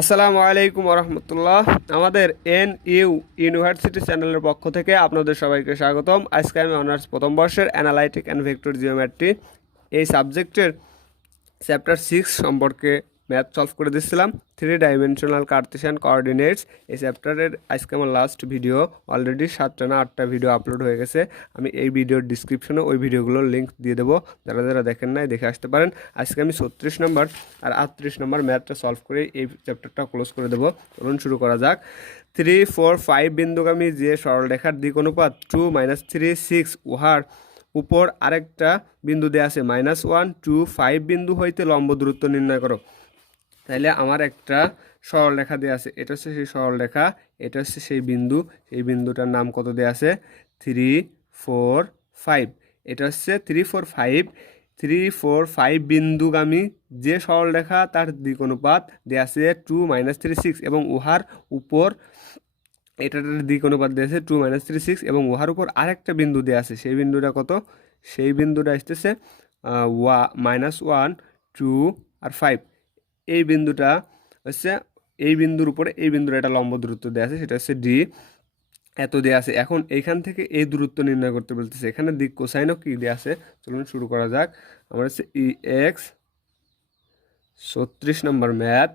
আসসালামু আলাইকুম রহমতুল্লাহ। আমাদের ইউনিভার্সিটি চ্যানেলের পক্ষ থেকে আপনাদের সবাইকে স্বাগতম। আজকে আমি অনার্স প্রথম বর্ষের অ্যানালাইটিক অ্যান্ড ভেক্টর জিওমেট্রি এই সাবজেক্টের চ্যাপ্টার 6 সম্পর্কে ম্যাথ সলভ করে দিচ্ছিলাম। 3 ডাইমেনশনাল কার্টেসিয়ান কোঅর্ডিনেটস এই চ্যাপ্টারের আজকে আমার লাস্ট ভিডিও। অলরেডি 7টা না 8টা ভিডিও আপলোড হয়ে গেছে। আমি এই ভিডিওর ডিসক্রিপশনে ওই ভিডিওগুলোর লিঙ্ক দিয়ে দেবো, যারা যারা দেখেন নাই দেখে আসতে পারেন। আজকে আমি 36 নম্বর আর 38 নম্বর ম্যাথটা সলভ করে এই চ্যাপ্টারটা ক্লোজ করে দেবো। চলুন শুরু করা যাক। 3, 4, 5 বিন্দুগামী যে সরলরেখার দিক অনুপাত 2, -3, 6 উহার উপর আরেকটা বিন্দু দেওয়া আছে -1, 2, 5 বিন্দু হইতে লম্ব দূরত্ব নির্ণয় করো। তাইলে আমার একটা সরলরেখা দেওয়া আছে, এটা হচ্ছে সেই সরলরেখা, এটা হচ্ছে সেই বিন্দু। সেই বিন্দুটার নাম কত দেওয়া আছে? 3, 4, 5। এটা হচ্ছে 3, 4, 5। 3, 4, 5 বিন্দুগামী যে সরলরেখা তার দিক অনুপাত দেওয়া আছে 2, -3, 6 এবং উহার উপর এটার দিক অনুপাত দেওয়া আছে 2, -3, 6 এবং উহার উপর আরেকটা বিন্দু দেওয়া আছে। সেই বিন্দুটা কত? সেই বিন্দুটা আসতেছে -1, 2 আর 5। এই বিন্দুটা হচ্ছে এই বিন্দুর উপরে এই বিন্দুর একটা লম্ব দূরত্ব দেওয়া আছে, সেটা হচ্ছে ডি, এত দেওয়া আছে। এখন এইখান থেকে এই দূরত্ব নির্ণয় করতে বলতেছে। এখানে দিক কোসাইনও কি দেওয়া আছে, চলুন শুরু করা যাক। আমার হচ্ছে EX 36 নম্বর ম্যাথ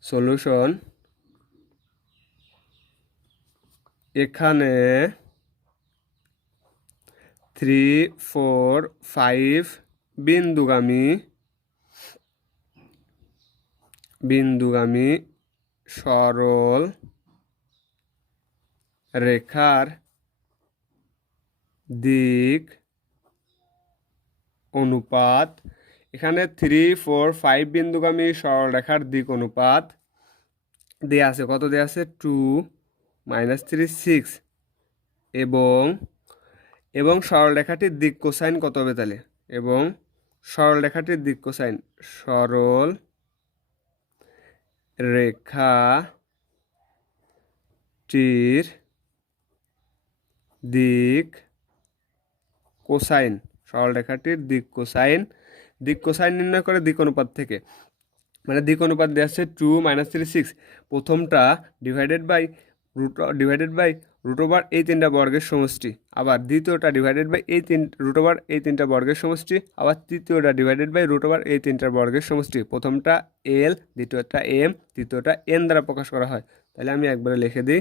সলিউশন। এখানে 3, 4, 5 বিন্দুগামী সরল রেখার দিক অনুপাত, এখানে 3, 4, 5 বিন্দুগামী সরল রেখার দিক অনুপাত দেয়া আছে। কত দেয়া আছে? 2, -3, 6 এবং সরল রেখাটির দিক কোসাইন কত হবে তাহলে? এবং সরল রেখাটির দিক কোসাইন, সরল রেখাটির দিক কোসাইন, সরল রেখাটির দিক কোসাইন নির্ণয় করে দিক অনুপাত থেকে। মানে দিক অনুপাত দেওয়া আছে 2, -3, 6। প্রথমটা ডিভাইডেড বাই রুট ওভার এই তিনটা বর্গের সমষ্টি, আবার দ্বিতীয়টা ডিভাইডেড বাই রুট ওভার এই তিনটা বর্গের সমষ্টি, আবার তৃতীয়টা ডিভাইডেড বাই রুট ওভার এই তিনটা বর্গের সমষ্টি। প্রথমটা এল, দ্বিতীয়টা এম, তৃতীয়টা এন দ্বারা প্রকাশ করা হয়। তাহলে আমি একবারে লিখে দিই,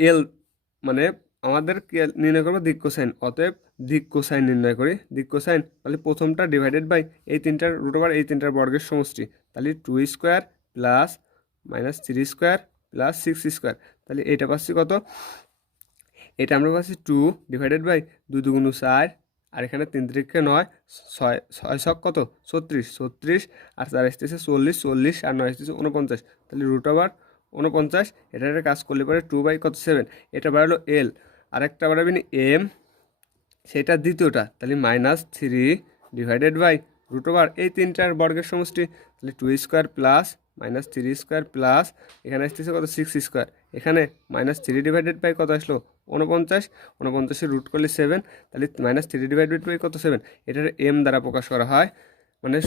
এল মানে আমাদের নির্ণয় করবো দিক কোসাইন, অতএব দিক কোসাইন নির্ণয় করি। দিক কোসাইন তাহলে প্রথমটা ডিভাইডেড বাই এই তিনটার রুট ওভার এই তিনটার বর্গের সমষ্টি, তাহলে 2 square plus -3 square plus 6 square. তাহলে এটা পাচ্ছি কত? এটা আমরা পাচ্ছি 2 ডিভাইডেড বাই 2 2 4, আর এখানে 3 3 9, 6 ছক কত? 36 আর 4 আসতেছে 40, 40 আর 9 আসতেছে 49। তাহলে রুট ওভার 49। এটার কাজ করলে পরে 2 বাই কত? 7। এটা বাড়ালো এল, আরেকটা বাড়াবেন এম, সেটা দ্বিতীয়টা, তাহলে -3 ডিভাইডেড বাই রুট ওভার এই তিনটার বর্গের সমষ্টি, তাহলে 2 স্কোয়ার প্লাস -3 স্কোয়ার প্লাস এখানে আসতেছে কত? 6 স্কোয়ার। এখানে -3 ডিভাইডেড বাই কত আসলো? 49। 49-এর রুট করলে 7, তাহলে -3 ডিভাইডেড বাই কত? 7। এটার এম দ্বারা প্রকাশ করা হয়, মানে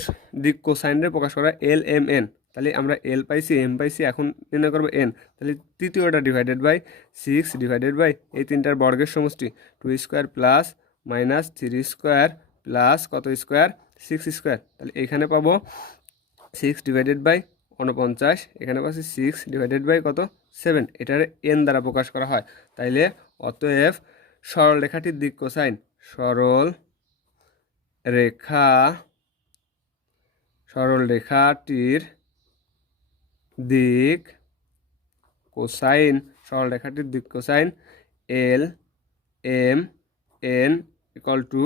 দিক কোসাইনরে প্রকাশ করা এল এম এন। তাহলে আমরা এল পাইছি, এম পাইছি, এখন নির্ণয় করবো এন। তাহলে তৃতীয়টা ডিভাইডেড বাই 6 ডিভাইডেড বাই এই তিনটার বর্গের সমষ্টি, 2 স্কোয়ার প্লাস -3 স্কোয়ার প্লাস কত স্কোয়ার? 6 স্কোয়ার। তাহলে এখানে পাবো 6 ডিভাইডেড বাই 49, এখানে পাচ্ছি 6 ডিভাইডেড বাই কত? 7। এটার এন দ্বারা প্রকাশ করা হয়। তাইলে অতএব সরল রেখাটির দিক কোসাইন, সরল রেখাটির দিক cosine L M N equal to,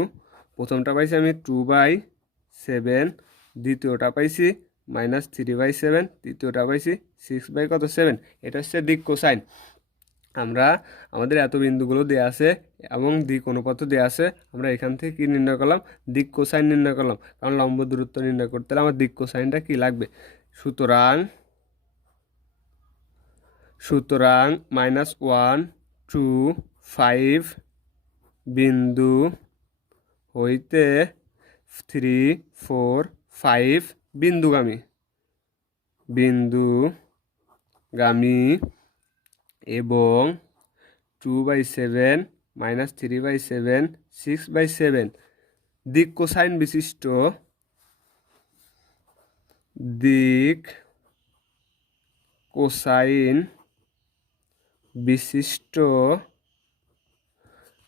প্রথমটা পাইছি আমি 2/7, দ্বিতীয়টা পাইছি -3/7, তৃতীয়টা পাইছি 6/7। এটা হচ্ছে দিক কোসাইন। আমরা আমাদের এত বিন্দুগুলো দেওয়া আছে এবং দিক অনুপাত দেওয়া আছে, আমরা এখান থেকে কি নির্ণয় করলাম? দিক কোসাইন নির্ণয় করলাম। কারণ লম্ব দূরত্ব নির্ণয় করতে হলে আমার দিক কোসাইনটা কি লাগবে। সুতরাং -1, 2, 5 বিন্দু হইতে 3 4 5 বিন্দুগামী এবং 2/7 -3/7 6/7 দিক কোসাইন বিশিষ্ট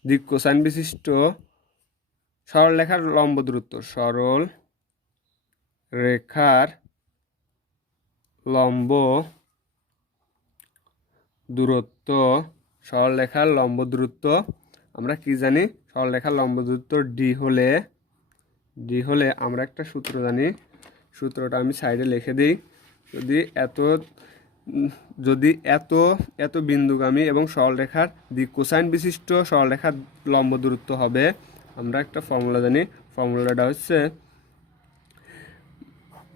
দিক কোসাইন বিশিষ্ট সরল রেখার লম্ব দূরত্ব সরল রেখার লম্ব দূরত্ব আমরা কি জানি? সরল রেখার লম্ব দূরত্ব ডি হলে আমরা একটা সূত্র জানি। সূত্রটা আমি সাইডে লিখে দিই। যদি এত বিন্দুগামী এবং সরল রেখার দিক কোসাইন বিশিষ্ট সরল রেখার লম্ব দূরত্ব হবে, আমরা একটা ফর্মুলা জানি। ফর্মুলাটা হচ্ছে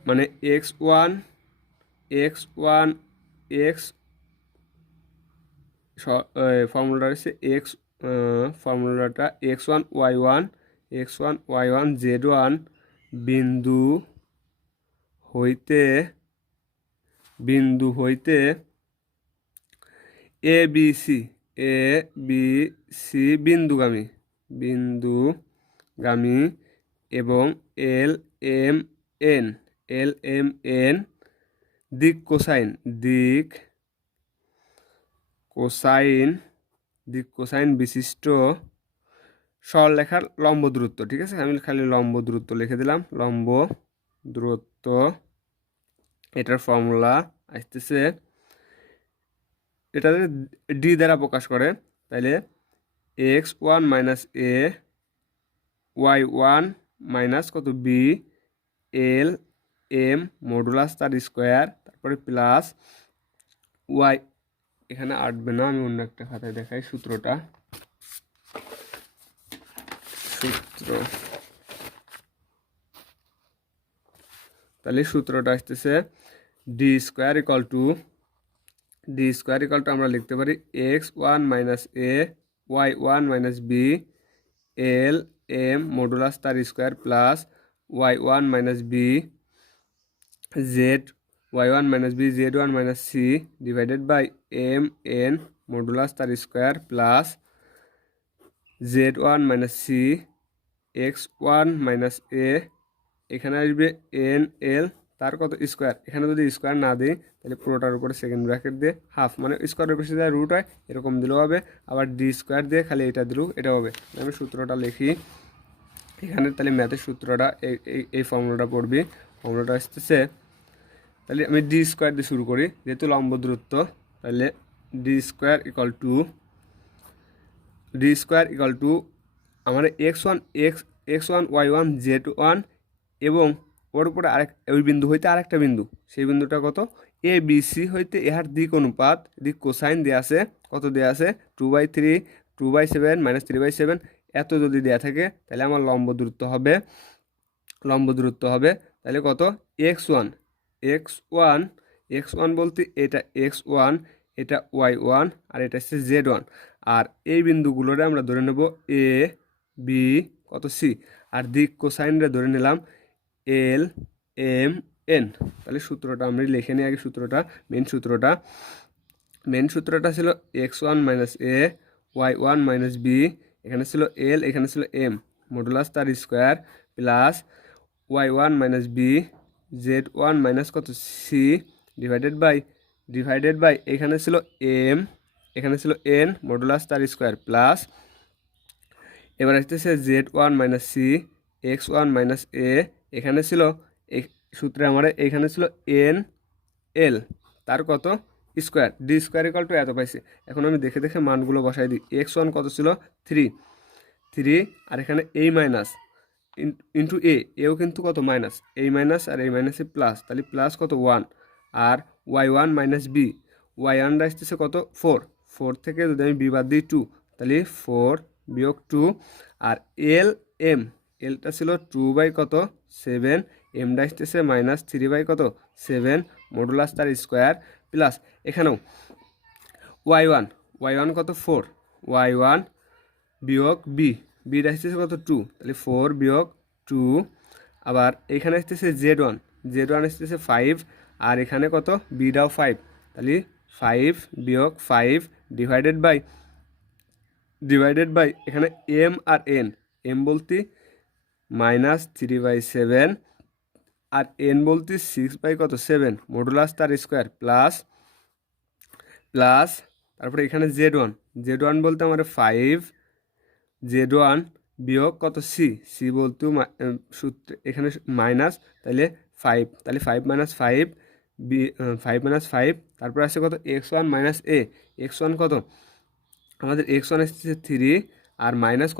মানে x1 ফর্মুলাটা x1 y1 z1 বিন্দু হইতে এ বি সি বিন্দুগামী এবং এল এম এন দিক কোসাইন বিশিষ্ট সরলরেখার লম্ব দূরত্ব। ঠিক আছে, আমি খালি লম্ব দূরত্ব লিখে দিলাম। লম্ব দূরত্ব, এটার ফর্মুলা আসতেছে, এটা ডি দ্বারা প্রকাশ করে, তাইলে x1 - a y1 মাইনাস কত বি এল এম মডুলাস তার স্কোয়ার, তারপরে প্লাস ওয়াই, এখানে আটবে না, আমি অন্য একটা খাতায় দেখাই সূত্র। তাহলে সূত্রটা আসতেছে ডি স্কোয়ার ইকাল টু আমরা লিখতে পারি x1 - a y1 - b L M modulus তার square plus y1 - b z1 - c divided by M N modulus তার square plus z1 - c x1 - a, এখানে আসবে এন এল তার কত স্কোয়ার। এখানে যদি স্কোয়ার না দিই তাহলে পুরোটার উপরে সেকেন্ড ব্র্যাকেট দিয়ে হাফ, মানে স্কোয়ারের উপরে যদি রুট হয় এরকম দিলেও হবে, আবার ডি স্কোয়ার দিয়ে খালি এটা দিলেও এটা হবে। আমি সূত্রটা লিখি এখানে, তাহলে ম্যাথের সূত্রটা এই ফর্মুলাটা পড়বি। ফর্মুলাটা আসতেছে, তাহলে আমি ডি স্কোয়ার দিয়ে শুরু করি, যেহেতু লম্ব দূরত্ব, তাহলে ডি স্কোয়ার ইকাল টু আমার x1 y1 z1 এবং ওর উপরে ওই বিন্দু হইতে আরেকটা বিন্দু, সেই বিন্দুটা কত এ বি সি হইতে এহার দিক অনুপাত দিক কোসাইন দেওয়া আছে, কত দেওয়া আছে 2/3 2/7 -3/7 এত যদি দেওয়া থাকে, তাহলে আমার লম্ব দূরত্ব হবে তাহলে কত x1 বলতে এটা x1, এটা y1 আর এটা হচ্ছে z1, আর এই বিন্দুগুলোরে আমরা ধরে নেব এ বি কত সি, আর দিক কোসাইনরা ধরে নিলাম এল এম এন। তাহলে সূত্রটা আমরা লিখে নিই আগে। মেন সূত্রটা ছিল x1 - a y1 - b, এখানে ছিল এল, এখানে ছিল এম মডুলাস তার square plus y1 - b z1 minus কত সি ডিভাইডেড বাই এখানে ছিল এম, এখানে ছিল এন মডুলাস তার স্কোয়ার প্লাস, এবার আসতেছে z1 - c x1 - a, এখানে ছিল সূত্রে আমার এখানে ছিল এন এল তার কত square, D square equal to এত পাইছি। এখন আমি দেখে মানগুলো বসাই দিই। x1 কত ছিল 3, আর এখানে এই মাইনাস ইন্টু এও কিন্তু কত মাইনাস, এই মাইনাস আর এই মাইনাসে প্লাস, তাহলে প্লাস কত 1, আর y1 - b y1 আসতেছে কত 4 থেকে যদি আমি বি বাদ দিই 2, তাহলে 4 - 2, আর এলটা ছিল 2/7, এমটা আসতেছে -3/7 মডুলাস তার স্কোয়ার প্লাস এখানেও y1 কত 4, y1 - b আসতেছে কত 2, তাহলে 4 - 2 আবার এখানে আসতেছে Z1, Z1 আসতেছে 5, আর এখানে কত বিটাও 5, তাহলে 5 বিয়োগ 5 ডিভাইডেড বাই এখানে এম আর এন, এম বলতে -3/7 আর এন বলতে 6 বাই কত 7 মডুলাস তার স্কোয়ার প্লাস প্লাস তারপরে এখানে Z1 বলতে আমার 5 Z1 বিয়োগ কত সি বলতেও সূত্র এখানে মাইনাস, তাহলে 5, তাহলে 5 - 5 তারপর আছে কত x1 - a, x1 কত আমাদের x1 আসছে 3 আর মাইনাস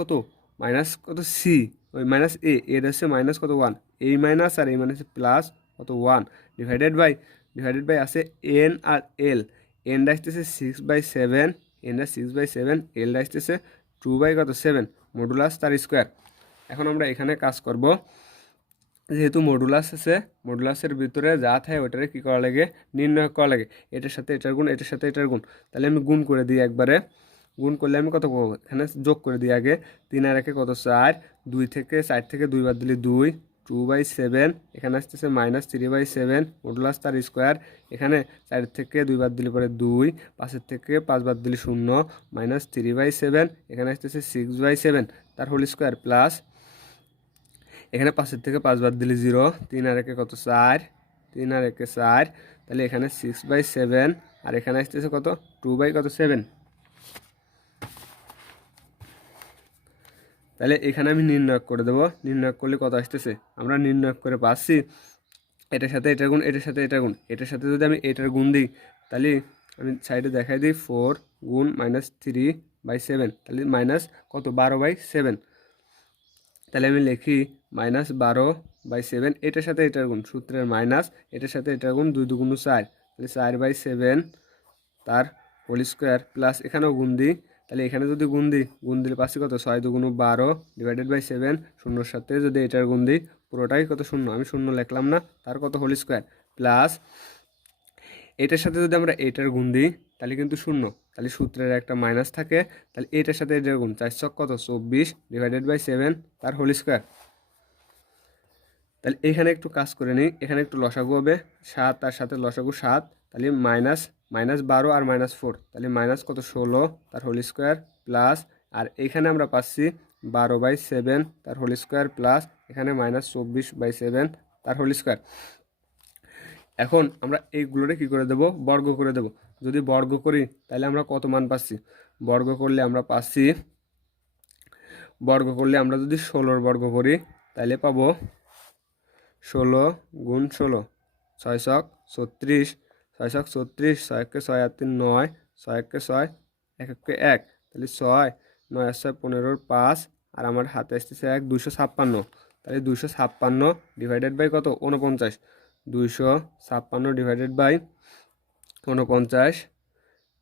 কত সি, ওই মাইনাস এর হচ্ছে মাইনাস কত 1, এই মাইনাস আর এই মাইনাস প্লাস কত 1 ডিভাইডেড বাই আছে এন আর এল, এনটা আসতেছে 6/7, এনটা 6/7, এলটা আসতেছে 2/7 মডুলাস তার স্কোয়ার। এখন আমরা এখানে কাজ করব, যেহেতু মডুলাস আছে মডুলাসের ভিতরে যা থাকে ওটারে কী করা লাগে নির্ণয় করা লাগে, এটার সাথে এটার গুণ এটার সাথে এটার গুণ, তাহলে আমি গুণ করে দিই একবারে, গুণ করলে আমি কত পাবো এখানে যোগ করে দিই আগে 3 আর 1 কত 4, 2 থেকে 4 থেকে 2 বাদ দিলে 2, 2/7 এখানে আসতেছে -3/7 মডুলাস তার স্কোয়ার, এখানে 4 থেকে 2 বাদ দিলে পরে 2, 5 থেকে 5 বাদ দিলে 0, -3/7 এখানে আসতেছে 6/7 তার হোল স্কোয়ার প্লাস এখানে 5 থেকে 5 বাদ দিলে 0, 3 আর 1 কত 4, 3 আর 1 4, তাহলে এখানে 6/7 আর এখানে আসতেছে কত 2/7, তাহলে এখানে আমি নির্ণয় করে দেবো, নির্ণয় করলে কত আসতেছে আমরা নির্ণয় করে পাচ্ছি এটার সাথে এটার গুণ এটার সাথে এটার গুণ, এটার সাথে যদি আমি এটার গুণ দিই তাহলে আমি সাইডে দেখাই দিই 4 গুণ -3/7, তাহলে মাইনাস কত 12/7, তাহলে আমি লিখি -12/7 এটার সাথে এটার গুণ সূত্রের মাইনাস এটার সাথে এটার গুণ 2 2 4, তাহলে 4/7 তার হোল স্কোয়ার প্লাস এখানেও গুণ দিই, তাহলে এখানে যদি গুণ দিলে পাচ্ছি কত 6 2 12 ডিভাইডেড/7, শূন্যর সাথে যদি এটার গুণ দিই পুরোটাই কত শূন্য, আমি শূন্য লিখলাম না, তার কত হোল স্কোয়ার প্লাস এটার সাথে যদি আমরা এটার গুণ দিই তাহলে কিন্তু শূন্য, তাহলে সূত্রের একটা মাইনাস থাকে, তাহলে এটার সাথে এটার গুণ 4 ছক কত 24 ডিভাইডেড/7 তার হোল স্কোয়ার। তাহলে এখানে একটু কাজ করে নিই, এখানে একটু লসাগু হবে 7 তার সাথে লসাগু 7, তাহলে -12 আর -4, তাহলে মাইনাস কত 16 তার হোল স্কোয়ার প্লাস, আর এখানে আমরা পাচ্ছি 12/7 তার হোল স্কোয়ার প্লাস এখানে -24/7 তার হোল স্কোয়ার। এখন আমরা এইগুলোরে কী করে দেব বর্গ করে দেব, যদি বর্গ করি তাহলে আমরা কত মান পাচ্ছি, বর্গ করলে আমরা যদি 16 বর্গ করি তাহলে পাবো 16 গুণ 16 6 ছক 36, 6 ছক 36, 6 একে 6 আর 3 9, 6 একে 6 1 একে 1, তাহলে 6 9 আর 6 15 5, আর আমার হাতে আসতেছে 1 256, তাহলে 256 ডিভাইডেড বাই কত 49, 256 ডিভাইডেড বাই 49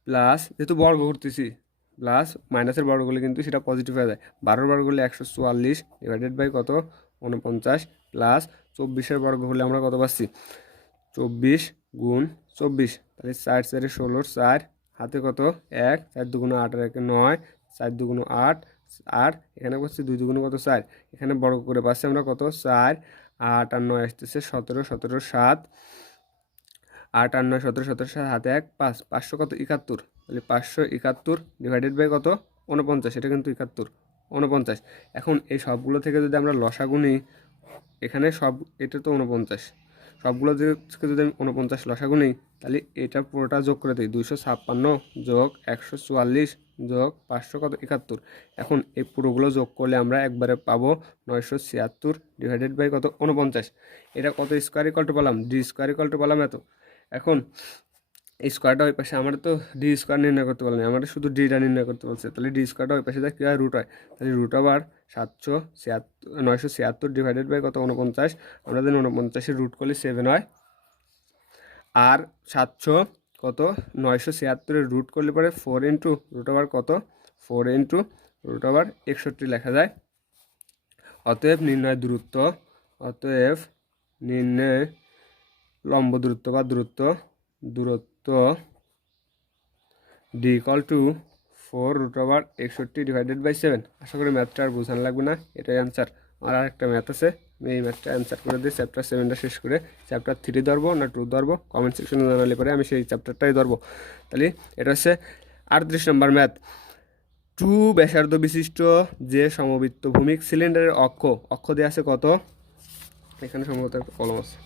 প্লাস যেহেতু বর্গ করতেছি প্লাস মাইনাসের বর্গ করলে কিন্তু সেটা পজিটিভ হয়ে যায়, 12 বর্গ করলে 144 ডিভাইডেড বাই কত 49 প্লাস 24 বর্গ হলে আমরা কত পাচ্ছি 24 গুণ 24, তাহলে 4 4 16 4 হাতে কত 1 4 2 8 আর 1 9, 4 2 8 8 এখানে করছি 2 2 কত 4, এখানে বর্গ করে পাচ্ছি আমরা কত 4 8 আর 9 আসতেছে 17 17 7, 8 আর 9 17 17 7 হাতে 1 5 500 কত 71, তাহলে 571 ডিভাইডেড বাই কত 49, এটা কিন্তু 71 49। এখন এই সবগুলো থেকে যদি আমরা লসাগু নিই এখানে এটা তো 49, সবগুলো থেকে যদি আমি 49 লসাগু নিই তাহলে এটা পুরোটা যোগ করে দিই 256 যোগ 144 যোগ 500 কত 71, এখন এই পুরোগুলো যোগ করলে আমরা একবারে পাবো 976 ডিভাইডেড বাই কত 49, এটা কত স্কোয়ার ইকুয়াল টু পেলাম ডি স্কোয়ার ইকুয়াল টু পেলাম এত। এখন এই স্কোয়ারটা ওই পাশে আমরা তো ডি স্কোয়ার নির্ণয় করতে পারলাম, আমরা শুধু ডিটা নির্ণয় করতে বলছে, তাহলে ডি স্কোয়ারটা ওই পাশে কী হয় রুট হয়, তাহলে রুট আবার 976 ডিভাইডেড বাই কত 49, আমরা যদি 49 রুট করলে 7 হয়, আর 700 কত 976 রুট করলে পরে 4 ইন্টু রুট আবার কত 4 ইন্টু রুট আবার 61 লেখা যায়। অতএব নির্ণয় লম্ব দূরত্ব বা দূরত্ব D equal to 4 root over 61 divided by 7। আশা করি ম্যাথটা আর বোঝানো লাগবে না, এটাই অ্যান্সার। আর একটা ম্যাথ আছে, আমি এই ম্যাথটা অ্যান্সার করে দিই চ্যাপ্টার 7টা শেষ করে। চ্যাপ্টার 3 ধরবো না 2 ধরবো কমেন্ট সেকশনে জানালে পরে আমি সেই চ্যাপ্টারটাই ধরবো। তাহলে এটা হচ্ছে 38 নম্বর ম্যাথ। টু ব্যাসার্ধ বিশিষ্ট যে সমবৃত্ত ভূমিক সিলিন্ডারের অক্ষ দেওয়া আছে কত, এখানে সম্ভবত একটা কলম আছে,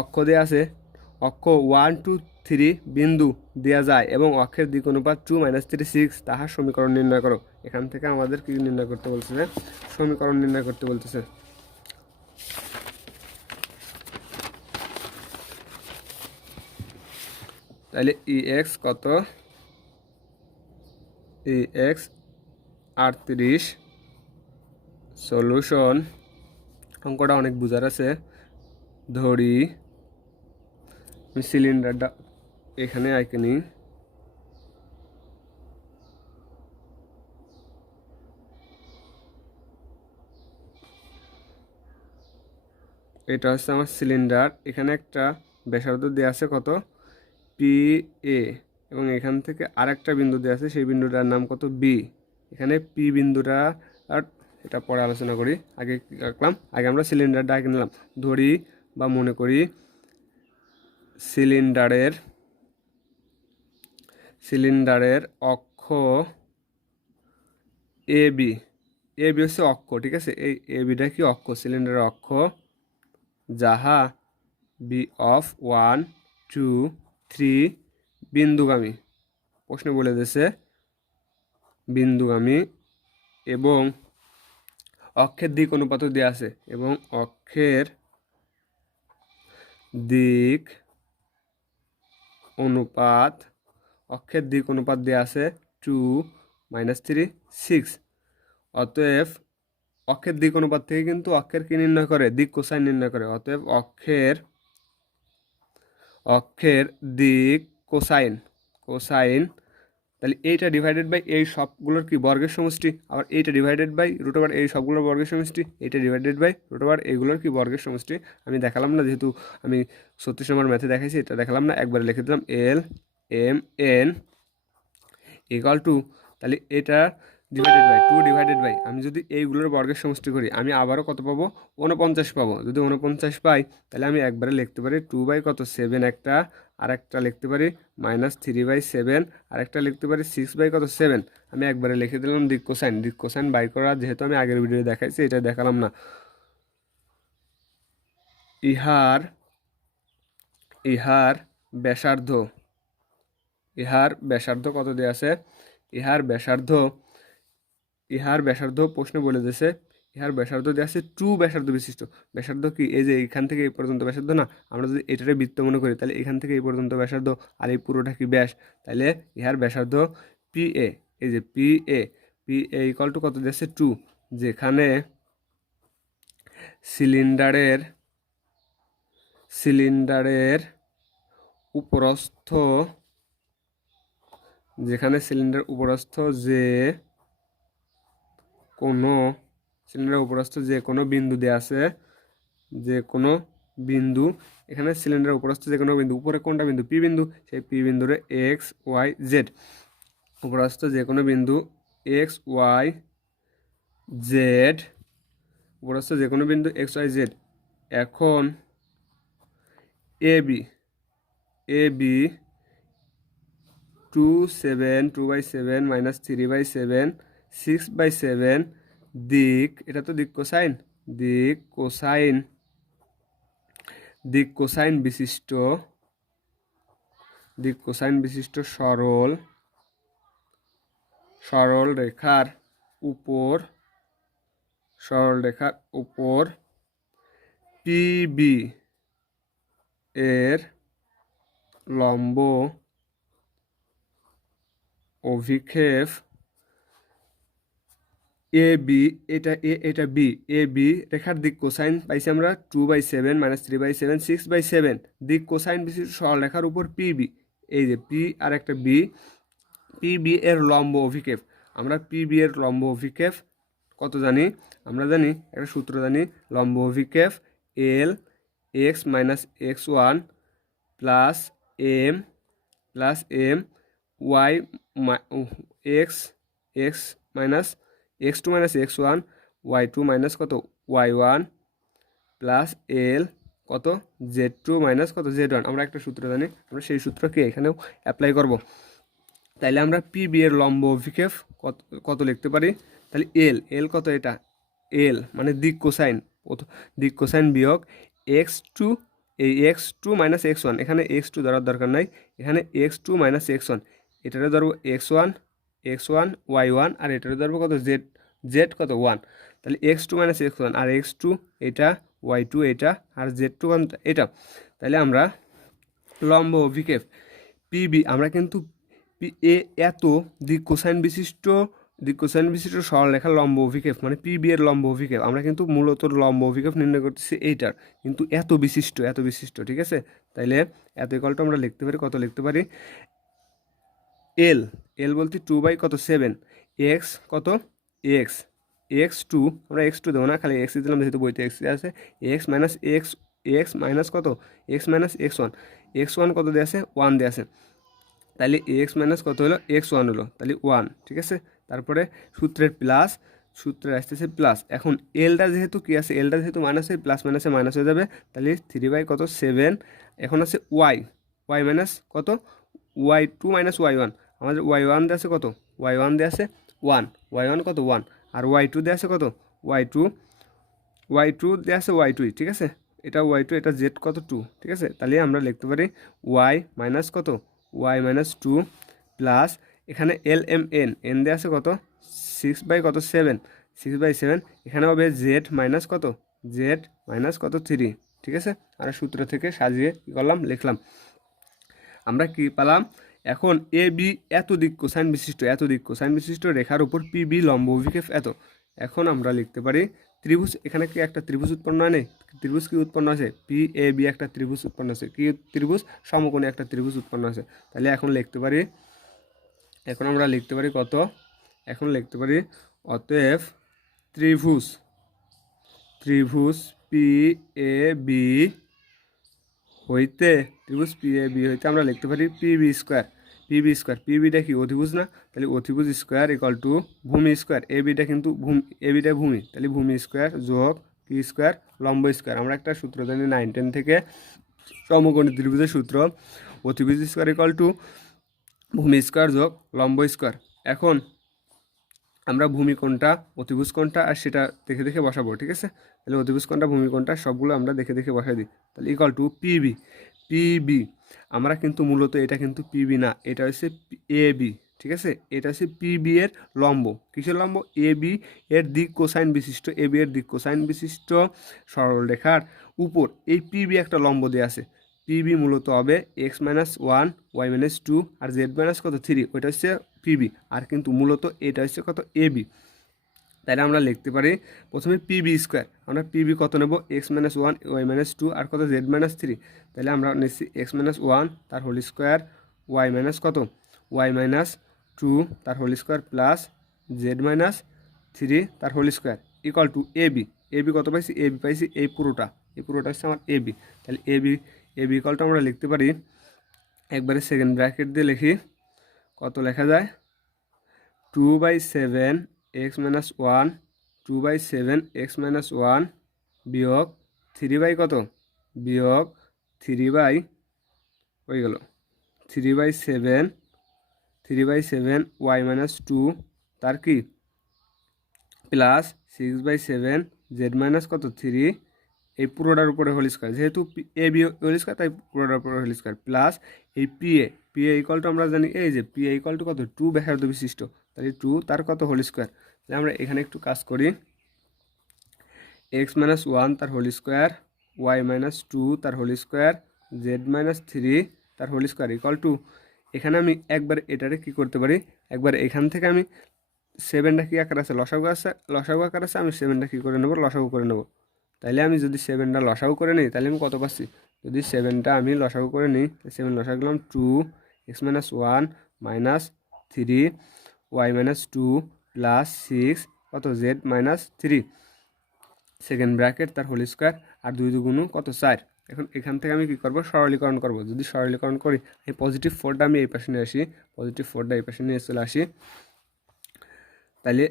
অক্ষ দেওয়া আছে, অক্ষ 1 2 3 বিন্দু দেওয়া যায় এবং অক্ষের দিক অনুপাত 2 3 6, তাহার সমীকরণ নির্ণয় করো। এখান থেকে আমাদের কি নির্ণয় করতে বলতেছে, সমীকরণ নির্ণয় করতে বলতেছে। তাহলে এক্স কত, এক্স 38, সলিউশন, অঙ্কটা অনেক বুঝার আছে। ধরি আমি সিলিন্ডারটা এখানে আঁকে নিই, এটা হচ্ছে আমার সিলিন্ডার, এখানে একটা ব্যাসার্ধ দেওয়া আছে কত, পি এ, এবং এখান থেকে আরেকটা বিন্দু দেওয়া আছে, সেই বিন্দুটার নাম কত, বি। এখানে পি বিন্দুটা, আর এটা পরে আলোচনা করি, আগে কি আঁকলাম, আগে আমরা সিলিন্ডারটা আঁকে নিলাম। ধরি বা মনে করি সিলিন্ডারের অক্ষ এ বি, এ বি হচ্ছে অক্ষ, ঠিক আছে, এই এ বিটা কি অক্ষ, সিলিন্ডারের অক্ষ, যাহা বি অফ 1 2 3 বিন্দুগামী, প্রশ্ন বলে দিয়েছে বিন্দুগামী, এবং অক্ষের দিক অনুপাতও দেওয়া আছে, এবং অক্ষের দিক অনুপাত, অক্ষের দিক অনুপাত দেওয়া আছে 2 3 6। অতএব অক্ষের দিক অনুপাত থেকে কিন্তু অক্ষের কি নির্ণয় করে, দিক কোসাইন নির্ণয় করে। অতএব অক্ষের দিক কোসাইন, তাহলে এইটা ডিভাইডেড বাই এই সবগুলোর কি বর্গের সমষ্টি, আবার এইটা ডিভাইডেড বাই রুট ওভার এই সবগুলোর বর্গের সমষ্টি, এইটা ডিভাইডেড বাই রুট ওভার এইগুলোর কি বর্গের সমষ্টি। আমি দেখালাম না, যেহেতু আমি 36 নম্বর ম্যাথে দেখাইছি, এটা দেখালাম না, একবারে লিখে দিলাম L M N equal to, তাহলে এটা ডিভাইডেড বাই 2 ডিভাইডেড বাই, আমি যদি এইগুলোর বর্গের সমষ্টি করি আমি আবারও কত পাবো, 49 পাবো। যদি 49 পাই তাহলে আমি একবারে লিখতে পারি 2 বাই কত 7 একটা, আর একটা লিখতে পারি -3/7, আর একটা লিখতে পারি 6 বাই কত 7। আমি একবারে লিখে দিলাম দিক কোসাইন বাই করা, যেহেতু আমি আগের ভিডিও দেখাইছি এটা দেখালাম না। ইহার ব্যাসার্ধ কত দেওয়া আছে, ইহার ব্যাসার্ধ প্রশ্ন বলে দিয়েছে, ইহার ব্যাসার্ধ দেওয়া আছে 2 ব্যাসার্ধ বিশিষ্ট। ব্যাসার্ধ কি, এই যে এখান থেকে এই পর্যন্ত ব্যাসার্ধ না, আমরা যদি এটারে বৃত্ত মনে করি তাহলে এখান থেকে এই পর্যন্ত ব্যাসার্ধ, আর এই পুরোটা কি ব্যাস, তাহলে ইহার ব্যাসার্ধ পি এ, এই যে পি এ ইকুয়াল টু কত দিয়েছে 2, যেখানে সিলিন্ডারের উপরস্থ, যে কোনো বিন্দু দেওয়া আছে, যে কোনো বিন্দু, এখানে সিলিন্ডারের উপরস্থ যে কোনো বিন্দু, উপরে কোনটা বিন্দু, পি বিন্দু, সেই পি বিন্দুরে এক্স ওয়াই জেড, উপরস্থ যে কোনো বিন্দু এক্স ওয়াই জেড, উপরস্থ যে কোনো বিন্দু এক্স ওয়াই জেড। এখন এ বি 2/7 -3/7 6/7 দিক, এটা তো দিক কোসাইন বিশিষ্ট সরল রেখার উপর পিবি এর লম্ব অভিক্ষেপ এ বি, এটা বি, এ বি রেখার দিক কোসাইন পাইছি আমরা 2/7 -3/7 6/7, দিক কোসাইন বিশিষ্ট সরলরেখার উপর পিবি, এই যে পি আর একটা বি, পিবি এর লম্ব অভিক্ষেপ। আমরা পিবি এর লম্ব অভিক্ষেপ কত জানি, আমরা জানি একটা সূত্র জানি, লম্ব অভিক্ষেপ L X -x1 plus M Y X minus x2 -x1 y2 minus কত y1 প্লাস এল কত Z2 মাইনাস কত Z1। আমরা একটা সূত্র জানি, আমরা সেই সূত্রকে এখানেও অ্যাপ্লাই করব। তাইলে আমরা পিবি এর লম্ব অভিক্ষেপ কত কত লিখতে পারি, তাহলে এল এল কত, এটা এল মানে দিক কোসাইন, দিক কোসাইন বিয়োগ x2, এই x2 মাইনাস x1, এখানে x2 ধরার দরকার নাই, এখানে x2 মাইনাস x1, এটারে ধরবো x1 y1, আর এটারে ধরবো কত z কত 1, তাহলে x2 মাইনাস x1 আর x2 এটা, y2 এটা, আর z2 এটা। তাহলে আমরা লম্ব অভিক্ষেপ পিবি, আমরা কিন্তু এত দিক কোসাইন বিশিষ্ট সরলরেখার লম্ব অভিক্ষেপ মানে পিবি এর লম্ব অভিক্ষেপ, আমরা কিন্তু মূলত লম্ব অভিক্ষেপ নির্ণয় করতেছি এইটার, কিন্তু এত বিশিষ্ট, ঠিক আছে। তাইলে এত ইকুয়ালটা আমরা লিখতে পারি, কত লিখতে পারি, এল এল বলতে 2 কত 7, এক্স কত x2, আমরা x2 দেবো না, খালি এক্স দিলাম যেহেতু বইতে এক্স আছে, এক্স মাইনাস কত এক্স মাইনাস x1 কত দেওয়া আছে 1 দেওয়া আছে, তাহলে এক্স মাইনাস কত হলো x1 হলো, তাহলে 1, ঠিক আছে। তারপরে সূত্রের আসতেছে প্লাস, এখন এলটা যেহেতু কি আছে, এলটা যেহেতু মাইনাস হয়, প্লাস মাইনাসে মাইনাস হয়ে যাবে, তাহলে 3 কত 7, এখন আছে ওয়াই মাইনাস কত y2 মাইনাস y1, আমাদের y1 দেওয়া আছে কত, y1 দেওয়া আছে 1, y1 কত 1, আর y2 দেওয়া আছে কত y2 দেওয়া আছে y2, ঠিক আছে, এটা y2, এটা z কত 2, ঠিক আছে। তাহলে আমরা লিখতে পারি y মাইনাস কত y মাইনাস 2 প্লাস, এখানে এন দেওয়া আছে কত 6/7, এখানে হবে z মাইনাস কত 3, ঠিক আছে। আর সূত্র থেকে সাজিয়ে কী করলাম, লিখলাম। আমরা কি পেলাম, এখন এ বি এত দিক কোসাইন বিশিষ্ট রেখার উপর পিবি লম্ব অভিক্ষেপ এত। এখন আমরা লিখতে পারি ত্রিভুজ, এখানে কি একটা ত্রিভুজ উৎপন্ন হয় নাই, ত্রিভুজ কি উৎপন্ন আছে, পি এ বি একটা ত্রিভুজ উৎপন্ন আছে, কি ত্রিভুজ, সমকোণী একটা ত্রিভুজ উৎপন্ন আছে। তাহলে এখন আমরা লিখতে পারি কত, এখন লিখতে পারি অতএব ত্রিভুজ পি এ বি হইতে আমরা লিখতে পারি পিবি স্কোয়ার, পিবিটা কি অধিভুজ না, তাহলে অধিভুজ স্কোয়ার ইকুয়াল টু ভূমি স্কোয়ার, এবিটা কিন্তু এবিটা ভূমি, তাহলে ভূমি স্কোয়ার যোগ কি স্কোয়ার লম্ব স্কোয়ার। আমরা একটা সূত্র জানি 9-10 থেকে, সমকোণী ত্রিভুজের সূত্র, অধিভুজ স্কোয়ার ইকুয়াল টু ভূমি স্কোয়ার যোগ লম্ব স্কোয়ার। এখন আমরা ভূমি কোনটা অতিভুজ কোনটা আর সেটা দেখে বসাবো, ঠিক আছে। তাহলে অতিভুজ কোনটা ভূমি কোনটা সবগুলো আমরা দেখে বসাই দিই। তাহলে ইকুয়াল টু পিবি, আমরা কিন্তু মূলত এটা কিন্তু পিবি না, এটা হচ্ছে এ বি, ঠিক আছে। এটা হচ্ছে পিবি এর লম্ব, কিসের লম্ব, এ বি এর দিক কোসাইন বিশিষ্ট সরলরেখার উপর এই পিবি একটা লম্ব দেওয়া আছে। পিবি মূলত হবে x-1 y-2 আর z- কত 3, ওইটা হচ্ছে পিবি, আর কিন্তু মূলত এটা হচ্ছে কত এবি। তাহলে আমরা লিখতে পারি প্রথমে পিবি স্কোয়ার, আমরা পিবি কত নেব x-1 y-2 আর কত z-3, তাহলে আমরা নিচ্ছি x-1 তার হোল স্কোয়ার কত y-2 তার হোল স্কোয়ার প্লাস z-3 তার whole square equal to AB কত পাইছি, এই পুরোটা হচ্ছে আমার এবি। তাহলে এবি ইকুয়ালটা আমরা লিখতে পারি, একবারে সেকেন্ড ব্র্যাকেট দিয়ে লিখি, কত লেখা যায় 2/7 x-1 2/7 x-1 বিয়োগ 3 কত বিয়োগ 3 হয়ে গেল 3/7 y-2 তার কি প্লাস 6/7 z- কত 3, এই পুরোটার উপরে হোল স্কোয়ার, যেহেতু এ বি হোল স্কোয়ার তাই পুরোটার উপরে হোল স্কোয়ার প্লাস এই পিএ ইকুয়াল টু আমরা জানি এই যে পিএ ইকুয়াল টু কত 2 ব্যাসার্ধ বিশিষ্ট, তাহলে 2 তার কত হোল স্কোয়ার। তাহলে আমরা এখানে একটু কাজ করি, x-1 তার হোল স্কোয়ার y-2 তার হোল স্কোয়ার z-3 তার হোল স্কোয়ার ইকুয়াল টু, এখানে আমি একবার এটারে কি করতে পারি, একবার এখান থেকে আমি 7টা কি আকার আছে লসাগু আকার আছে, আমি 7টা কি করে নেব লসাগু করে নেব। তাহলে আমি যদি 7টা লসাগু করে নিই তাহলে আমি কত পাচ্ছি, যদি 7টা আমি লসাগু করে নিই 7 লসাগু গেলাম 2 x-1 -3 y-2 প্লাস 6 কত z-3 সেকেন্ড ব্র্যাকেট তার হোল স্কোয়ার আর 2 2 কত 4। এখন এখান থেকে আমি কি করব সরলীকরণ করব, যদি সরলীকরণ করি এই পজিটিভ 4টা আমি এই পাশে নিয়ে আসি, পজিটিভ 4টা এই পাশে নিয়ে চলে আসি, তাহলে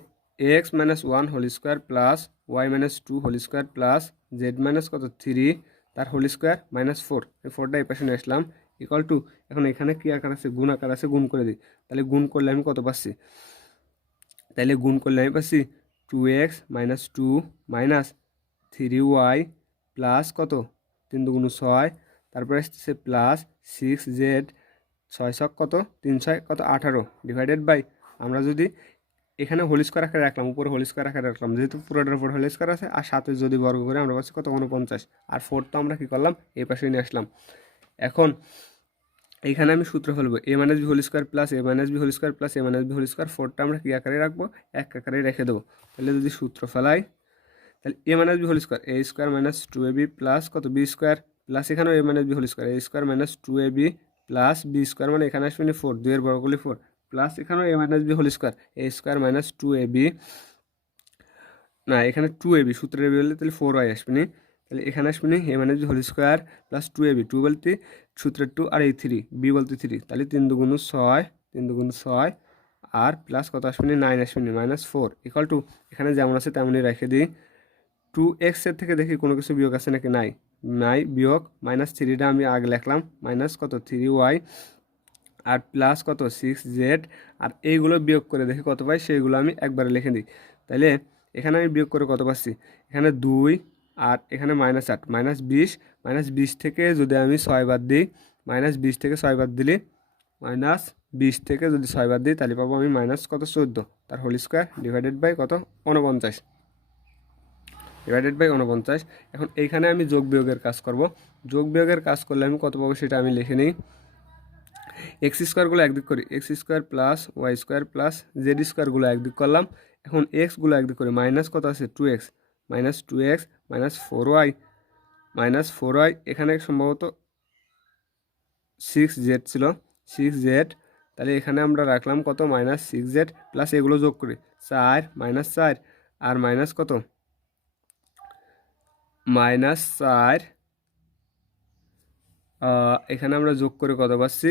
x-1 whole square plus y-2 whole square plus Z minus কত 3 তার হোল স্কোয়ার মাইনাস 4, এই 4টা এই পাশে নিয়ে আসলাম ইকুয়াল টু, এখন এখানে কি আকার আছে গুণ আকার আছে, গুণ করে দিই। তাহলে গুণ করলে আমি কত পাচ্ছি, তাহলে গুণ করলে আমি পাচ্ছি 2x minus 2 minus 3y plus কত 3 দুগুণ 6, তারপরে আসতেছে প্লাস 6z 6 ছক কত 3 6 কত 18 ডিভাইডেড বাই, আমরা যদি এখানে হোল স্কোয়ার আকারে রাখলাম, উপরে হোল স্কোয়ার আকারে রাখলাম, যেহেতু পুরোটার উপর হোল স্কোয়ার আছে, আর সাথে যদি বর্গ করে আমরা পাচ্ছি কত 49, আর 4 তো আমরা কী করলাম এই পাশে নিয়ে আসলাম। এখন এইখানে আমি সূত্র ফেলবো A minus B whole square plus A minus B whole square plus A minus B whole square, 4টা আমরা কী আকারে রাখবো এক আকারে রেখে দেবো। তাহলে যদি সূত্র ফেলাই, তাহলে A minus B whole square A square minus 2ab plus কত বি স্কোয়ার, প্লাস এখানেও A minus B whole square A square minus 2ab plus B square, মানে এখানে আসবে 4, 2 এর বর্গ করলে 4, প্লাস এখানেও A minus B whole square A square minus 2ab, না এখানে 2ab সূত্রের বি হলে তাহলে 4y আসবে নি, তাহলে এখানে আসবে নি A minus B whole square plus 2ab, 2 বলতে সূত্রের 2 আর এই 3 বি বলতে 3, তাহলে 3 দুগুণ 6 3 দুগুণ 6 আর প্লাস কত আসবে নি 9 আসবে নি মাইনাস 4 ইকুয়াল টু, এখানে যেমন আছে তেমনই রেখে দিই। 2x এর থেকে দেখি কোনো কিছু বিয়োগ আছে নাকি, নাই বিয়োগ, মাইনাস 3টা আমি আগে লিখলাম, মাইনাস কত 3y আর প্লাস কত 6z, আর এইগুলো বিয়োগ করে দেখি কত পাই, সেইগুলো আমি একবারে লিখে দিই। তাইলে এখানে আমি বিয়োগ করে কত পাচ্ছি, এখানে 2 আর এখানে মাইনাস 8 মাইনাস 20 থেকে যদি আমি 6 বাদ দিই, মাইনাস 20 থেকে 6 বাদ দিলে মাইনাস 20 থেকে যদি 6 বাদ দিই তাহলে পাবো আমি মাইনাস কত 14 তার হোল স্কোয়ার ডিভাইডেড বাই কত 49 ডিভাইডেড বাই 49। এখন এইখানে আমি যোগ বিয়োগের কাজ করব, যোগ বিয়োগের কাজ করলে আমি কত পাবো সেটা আমি লিখে নিই। এক্স স্কোয়ারগুলো একদিক করি, X square plus Y square plus Z স্কোয়ারগুলো একদিক করলাম, এখন এক্সগুলো একদিক করি, মাইনাস কত আছে 2x minus 2x minus 4y এখানে সম্ভবত 6z ছিল 6z, তাহলে এখানে আমরা রাখলাম কত মাইনাস 6z প্লাস এগুলো যোগ করি 4 মাইনাস 4 আর মাইনাস কত মাইনাস 4, এখানে আমরা যোগ করে কত পাচ্ছি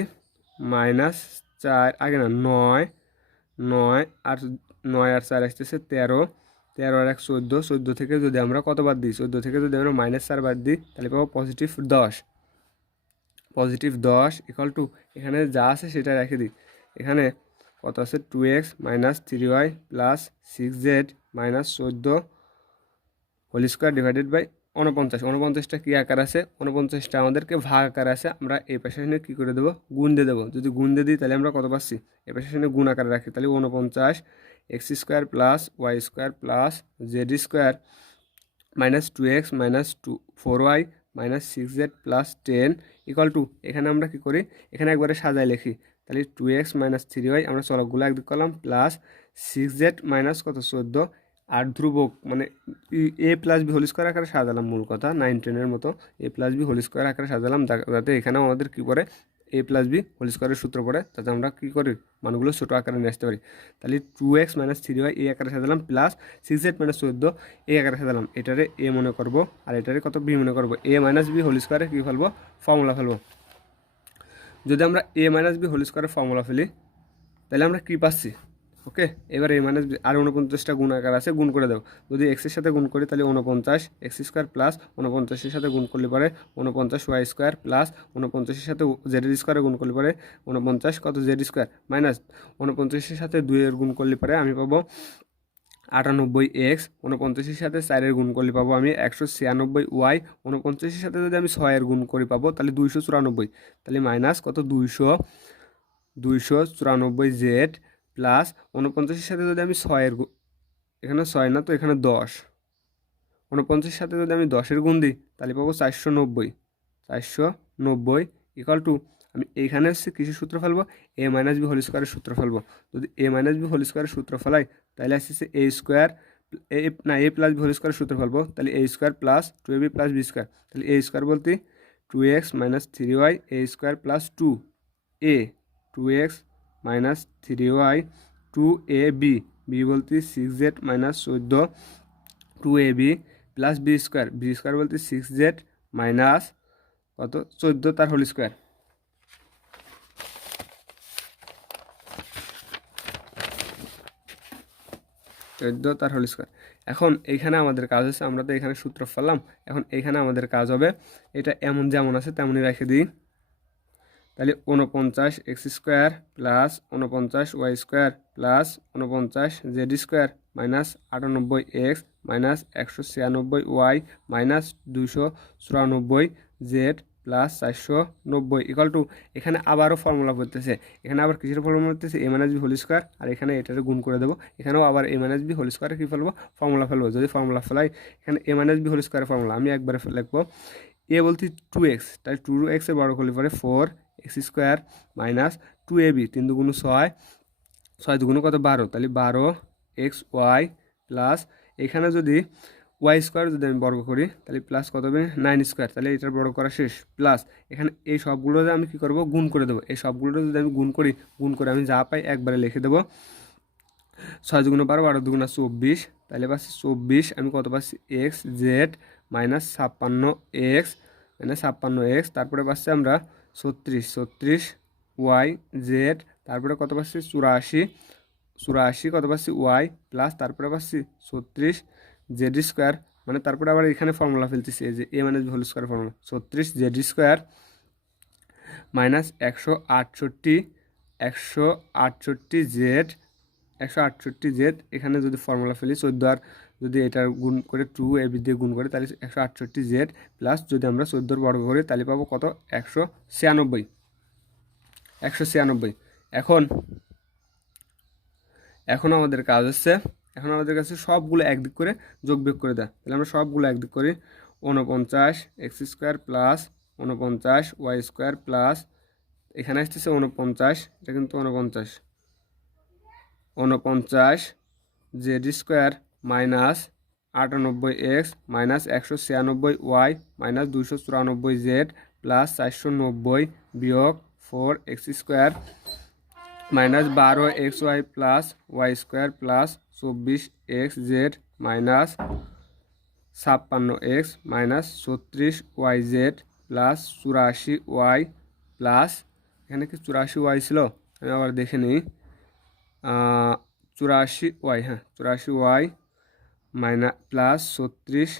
মাইনাস 4 আগে না 9 9 আর 9 আর 4 আসতেছে 13 13 আর 1 14, 14 থেকে যদি আমরা কত বাদ দিই, 14 থেকে যদি আমরা মাইনাস 4 বাদ দিই তাহলে পাবো পজিটিভ 10 ইকুয়াল টু, এখানে যা আছে সেটা রেখে দিই, এখানে কত আছে 2x minus 3y plus 6z minus 14 whole square divided by 49। 49টা কী আকার আছে, 49টা আমাদেরকে ভাগ আকার আছে, আমরা এই পাশে কী করে দেবো গুণ দিয়ে দেবো, যদি গুণ দিয়ে দিই তাহলে আমরা কত পাচ্ছি, এই পাশে গুণ আকারে রাখি, তাহলে 49 X square plus Y square plus Z square minus 2x minus 4y minus 6z plus 10 equal to, এখানে আমরা কী করি এখানে একবারে সাজায় লিখি, তাহলে 2x মাইনাস 3y আমরা চলকগুলো একদিক করলাম প্লাস 6z মাইনাস কত 14 আর ধ্রুবক মানে এ প্লাস বি হোল স্কোয়ার আকারে সাজালাম, মূল কথা 9 10-এর মতো এ প্লাস বি হোল স্কোয়ার আকারে সাজালাম, যাতে এখানেও আমাদের কী করে এ প্লাস বি হোল স্কোয়ারের সূত্র পড়ে, তাতে আমরা কী করি মানগুলো ছোটো আকারে নিয়ে আসতে পারি। তাহলে 2x মাইনাস 3y এ আকারে সাজালাম প্লাস 6z মাইনাস 14 এ আকারে সাজালাম, এটারে এ মনে করব আর এটারে কত বি মনে করব, এ মাইনাস বি হোল স্কোয়ারে কী ফেলবো ফর্মুলা ফেলবো। যদি আমরা এ মাইনাস বি হোল স্কোয়ারের ফর্মুলা ফেলি তাহলে আমরা কী পাচ্ছি, ওকে এবার এই মাইনাস আর 49টা গুণ আকার আছে, গুণ করে দাও, যদি এক্সের সাথে গুণ করি তাহলে 49 এক্স স্কোয়ার প্লাস 49-এর সাথে গুণ করলে পরে 49 ওয়াই স্কোয়ার প্লাস 49-এর সাথে জেড স্কোয়ারে গুণ করলে পরে 49 কত জেড স্কোয়ার মাইনাস 49-এর সাথে 2-এর গুণ করলে পরে আমি পাবো 98x, 49-এর সাথে 4-এর গুণ করলে পাবো আমি 196y, 49-এর সাথে যদি আমি 6-এর গুণ করি পাবো তাহলে 294, তাহলে মাইনাস কত 294z প্লাস 49-এর সাথে যদি আমি 6-এর এখানে 6 না তো এখানে 10, 49-এর সাথে যদি আমি 10-এর গুণ দিই তাহলে পাবো 490 ইকুয়াল টু, আমি এইখানে হচ্ছে কিছু সূত্র ফেলবো এ মাইনাস বি হোল স্কোয়ারের সূত্র ফেলবো, যদি এ মাইনাস বি হোল স্কোয়ারের সূত্র ফেলাই তাহলে আসছে A square A plus B whole স্কোয়ারের সূত্র ফেলবো, তাহলে A square plus 2ab plus B square, তাহলে এ স্কোয়ার বলতে 2x minus 3y A square plus 2a 2x minus 3y 2ab B বলতে 6z minus 14 2ab plus B square বলতে 6z minus কত 14 তার হোল স্কোয়ার, তার whole square. এখন এইখানে আমাদের কাজ হচ্ছে, আমরা তো এখানে সূত্র ফেললাম, এখন এইখানে আমাদের কাজ হবে এটা এমন যেমন আছে তেমনই রেখে দিই। তাহলে 49 X square plus 49 Y square plus 49 Z square minus 98 X minus 196 Y minus 294 Z plus 490 equal to, এখানে আবারও ফর্মুলা করতেছে, এখানে আবার কিসের ফর্মুলা করতেছে, A minus B whole square, আর এখানে এটারে গুণ করে দেবো, এখানেও আবার এ মাইনাস বি হোল স্কোয়ারে কী ফেলবো, ফর্মুলা ফেলবো। যদি ফর্মুলা ফেলাই, এখানে এ মাইনাস বি হোল স্কোয়ারের ফর্মুলা আমি একবারে লিখবো, এ বলতে 2x, তাই 2xের বড় করলে পরে 4x স্কোয়ার মাইনাস 2ab, 3 দুগুণ 6, 6 দুগুণ কত 12, তাহলে 12xy প্লাস এখানে যদি ওয়াই স্কোয়ার যদি আমি বর্গ করি তাহলে প্লাস কত হবে 9 স্কোয়ার, তাহলে এটার বড় করা শেষ। প্লাস এখানে এই সবগুলোতে আমি কী করবো, গুণ করে দেবো, এই সবগুলো যদি আমি গুণ করে আমি যা পাই একবারে লিখে দেবো। 6 দুগুণ 12, 12 দুগুণ 24, তাহলে পাচ্ছি 24, আমি কত পাচ্ছি x Z minus 56x minus 56x, তারপরে পাচ্ছি আমরা 36 ওয়াই জেড, তারপরে কত পাচ্ছি 84 কত পাচ্ছি ওয়াই প্লাস তারপরে পাচ্ছি 36 জেড স্কোয়ার, মানে তারপরে আবার এখানে ফর্মুলা ফেলতেছি, এই যে A minus B whole square formula, 36 Z square minus 168 Z, এখানে যদি ফর্মুলা ফেলি 14 আর যদি এটার গুণ করে 2 এবি দিয়ে গুণ করে তাহলে 168 জেড প্লাস যদি আমরা 14 বর্গ করি তাহলে পাবো কত 196। এখন আমাদের কাজ হচ্ছে, এখন আমাদের কাছে সবগুলো একদিক করে যোগ বিয়োগ করে দেয়, তাহলে আমরা সবগুলো একদিক করি। 49 X square plus 49 Y square plus এখানে আসতেছে 49, এটা কিন্তু 49 Z square minus 98x minus 196 Y minus 294 Z plus 490 বিয়োগ 4x square minus 12x Y plus Y square plus 24x Z minus 56x minus 36 Y Z plus 84 Y plus এখানে কি 84 Y ছিল, আমি আবার দেখে নিই, 84 ওয়াই, হ্যাঁ 84 Y minus plus 36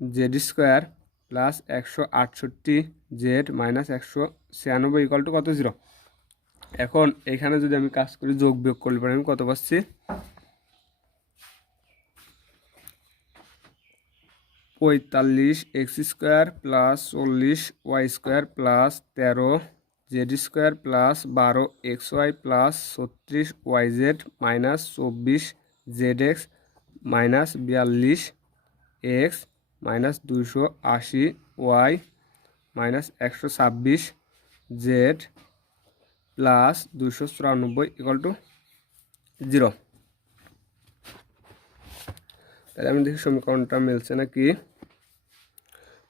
Z square plus 168 Z minus 196 equal to কত 0। এখন এখানে যদি আমি কাজ করি যোগ বিয়োগ করলে পরে আমি কত পাচ্ছি, 45 X square plus 40 Y square plus 13 Z square plus 12 X Y plus 36 Y Z minus 24 Z X minus 42 X minus 280 Y minus 126 Z plus 294 equal to 0। তাহলে আমি দেখি সমীকরণটা মিলছে নাকি।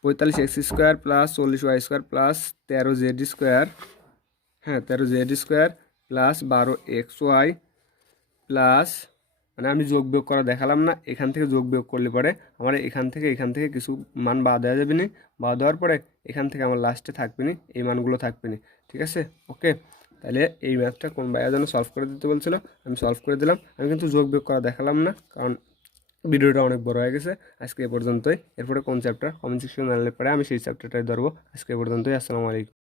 45 X square plus 40 Y square plus 13 Z square, হ্যাঁ 13 Z square plus 12 X Y plus, মানে আমি যোগ বিয়োগ করা দেখালাম না, এখান থেকে যোগ বিয়োগ করলে পরে আমার এখান থেকে কিছু মান বাদ দেওয়া যাবে না, বাদ দেওয়ার পরে এখান থেকে আমার লাস্টে থাকবে না, এই মানগুলো থাকবে না, ঠিক আছে ওকে। তাহলে এই ম্যাথটা কোন ভাইয়া যেন সলভ করে দিতে বলছিল, আমি সলভ করে দিলাম। আমি কিন্তু যোগ বিয়োগ করা দেখালাম না, কারণ ভিডিওটা অনেক বড় হয়ে গেছে। আজকে এ পর্যন্তই, এরপরে কোন চ্যাপ্টার কমেন্ট সেকশনে জানালে পরে আমি সেই চ্যাপ্টারটাই ধরবো। আজকে এ পর্যন্তই, আসসালামু আলাইকুম।